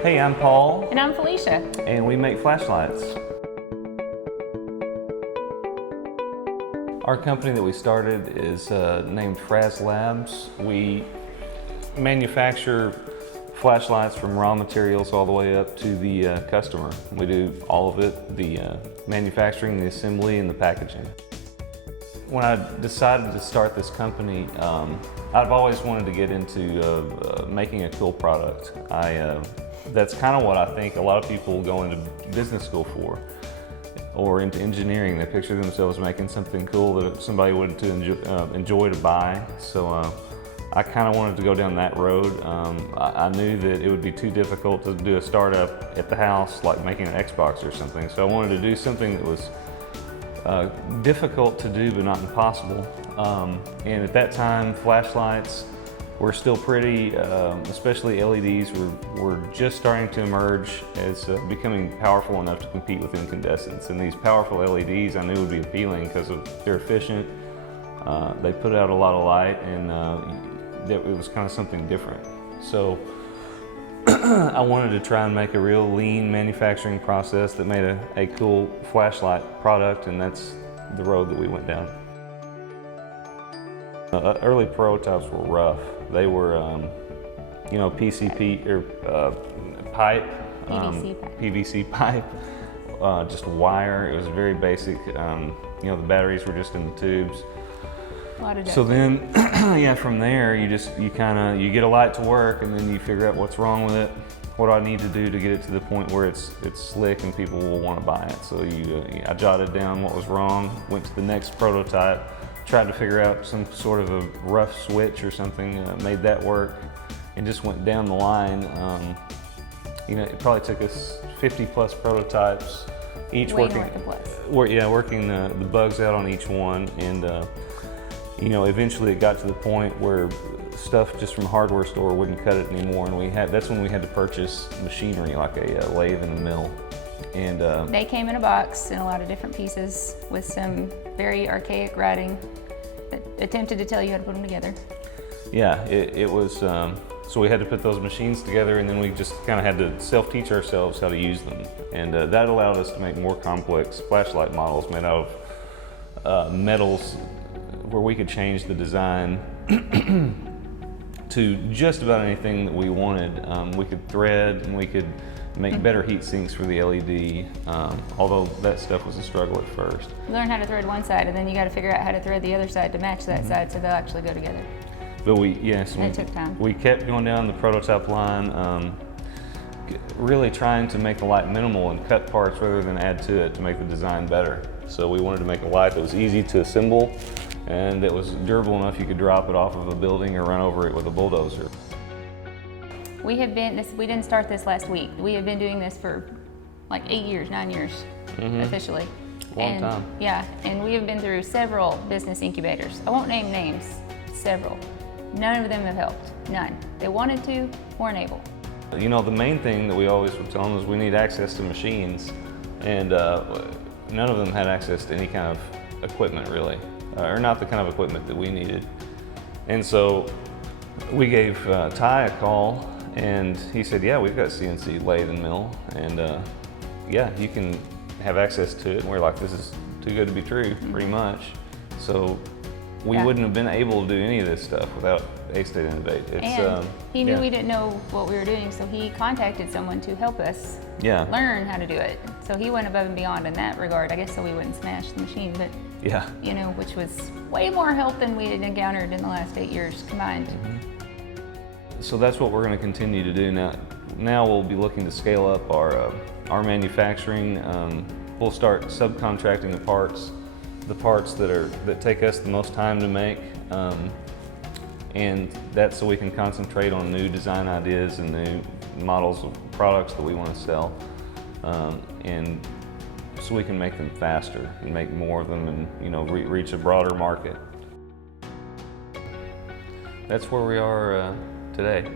Hey, I'm Paul. And I'm Felicia. And we make flashlights. Our company that we started is named Fraz Labs. We manufacture flashlights from raw materials all the way up to the customer. We do all of it, the manufacturing, the assembly, and the packaging. When I decided to start this company, I've always wanted to get into making a cool product. That's kind of what I think a lot of people go into business school for, or into engineering. They picture themselves making something cool that somebody would enjoy to buy. So I kind of wanted to go down that road. I knew that it would be too difficult to do a startup at the house, like making an Xbox or something. So I wanted to do something that was difficult to do, but not impossible. And at that time, flashlights were still pretty, especially LEDs, were just starting to emerge as becoming powerful enough to compete with incandescents. And these powerful LEDs I knew would be appealing because they're efficient, they put out a lot of light, and it was kind of something different. So I wanted to try and make a real lean manufacturing process that made a cool flashlight product, and that's the road that we went down. Early prototypes were rough. They were, PCP or pipe, PVC pipe, just wire. It was very basic. The batteries were just in the tubes. So then, from there you get a light to work, and then you figure out what's wrong with it. What do I need to do to get it to the point where it's slick and people will want to buy it? So I jotted down what was wrong, went to the next prototype, tried to figure out some sort of a rough switch or something, made that work, and just went down the line. It probably took us 50 plus prototypes, each working the bugs out on each one, and eventually it got to the point where stuff just from a hardware store wouldn't cut it anymore, and that's when we had to purchase machinery like a lathe and a mill. And they came in a box in a lot of different pieces with some very archaic writing that attempted to tell you how to put them together. Yeah, it was, so we had to put those machines together, and then we just kind of had to self-teach ourselves how to use them. And that allowed us to make more complex flashlight models made out of metals, where we could change the design to just about anything that we wanted. We could thread, and we could make better heat sinks for the LED, although that stuff was a struggle at first. You learn how to thread one side, and then you got to figure out how to thread the other side to match that side so they'll actually go together. But it took time. We kept going down the prototype line, really trying to make the light minimal and cut parts rather than add to it to make the design better. So we wanted to make a light that was easy to assemble and that was durable enough you could drop it off of a building or run over it with a bulldozer. We didn't start this last week. We have been doing this for like 8 years, 9 years, officially. Long time. Yeah, and we have been through several business incubators. I won't name names, several. None of them have helped, none. They wanted to, weren't able. The main thing that we always would tell them is we need access to machines, and none of them had access to any kind of equipment really, or not the kind of equipment that we needed. And so we gave Ty a call, and he said, yeah, we've got CNC lathe and mill, and you can have access to it. And we're like, this is too good to be true, pretty much. So we wouldn't have been able to do any of this stuff without ASTATE Innovate. He knew we didn't know what we were doing, so he contacted someone to help us learn how to do it. So he went above and beyond in that regard, I guess, so we wouldn't smash the machine, but which was way more help than we had encountered in the last 8 years combined. So that's what we're going to continue to do now. Now we'll be looking to scale up our manufacturing. We'll start subcontracting the parts that take us the most time to make, and that's so we can concentrate on new design ideas and new models of products that we want to sell, and so we can make them faster and make more of them, and reach a broader market. That's where we are today.